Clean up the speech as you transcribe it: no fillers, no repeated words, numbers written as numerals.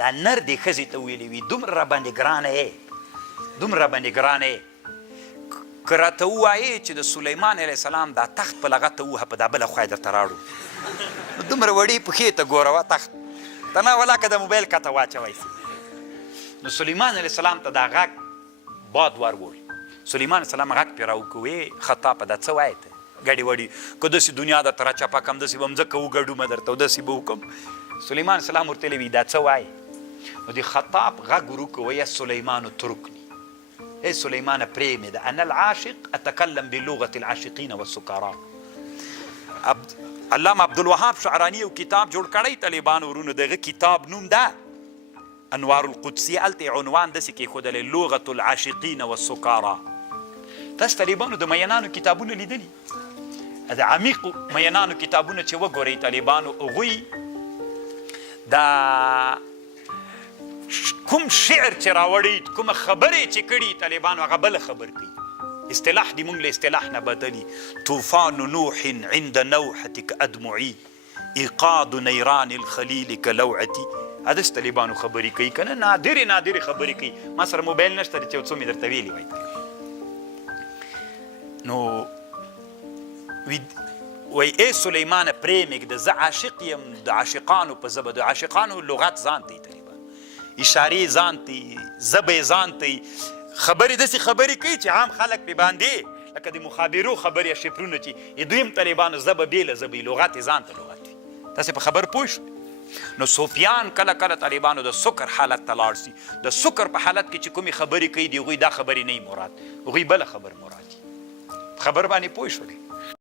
دا نر دې ښځې ته ویلي وي دومره راباندې ګرانه یې دومره راباندې ګرانه یې که راته ووایې چې د سلیمان علیه السلام دا تخت په لغته ووهه په دا بله خوا یې درته راوړو دومره وړې پښې ته ګوره تخت ته نه ولاکه د موبایل کته واچوی سي نو سلیمان علیه السلام ته دا غږ باد ورول سلیمان علیه السلام غږ پرې راوکوې خطا په دا څه وایې ته ګډې وړې که داسې دنیا درته راچپه کړم داسې به مځکه وګډو مه درته داسې به وکړم سلیمان علیه السلام ورته ویلي دا څه وایې نو د خطاب غږ وروکوه یا سلیمان اترکني ای سلیمان پرېمې ده انا العاشق اتکلم بلغة العاشقین والسکارا علامه عبدالوهاب شعراني یو کتاب جوړ کړی طالبانو ورونو دغه کتاب نوم ده انوار القدسي هلته عنوان داسې کېښودلی لغة العاشقین والسکارا تاسو طالبانو د مینانو کتابونه لیدلي د عمیقو مینانو کتابونه چې وګورئ طالبانو هغوی دا کوم شعر چې راوړي کومه خبرې چې کړي طالبانو هغه بله خبر کوي اصطلاح دې موږ له اصطلاح نه بدلي طوفان نوح عند نوحتك ادمعي ایقاد نیران الخلیل کلوعتي هدس طالبانو خبرې کوي که نه نادرې خبرې کوي ما سره موبایل نشته چې یو څو مې درته ویلي وای نو وی ای سلیمان پریمږده زه عاشق یم د عاشقانو په ژبه د عاشقانو لغت ځان دی اشارې ځان تی ژبې ځان تی خبرې داسې خبرې کوي چې عام خلک پې باندې لکه د مخابرو خبرې یا شفرونه چې دویم طالبانو ژبه بېله ژبه وي لغت یې ځان ته لغت وي تاسې په خبر پوه شوئ نو صوفیان کله کله طالبانو د سکر حالت ته لاړ سي د سکر په حالت کې چې کومې خبرې کوي د هغوی دا خبرې نه مراد هغوی بله خبر مراد خبر باندې پوه شولې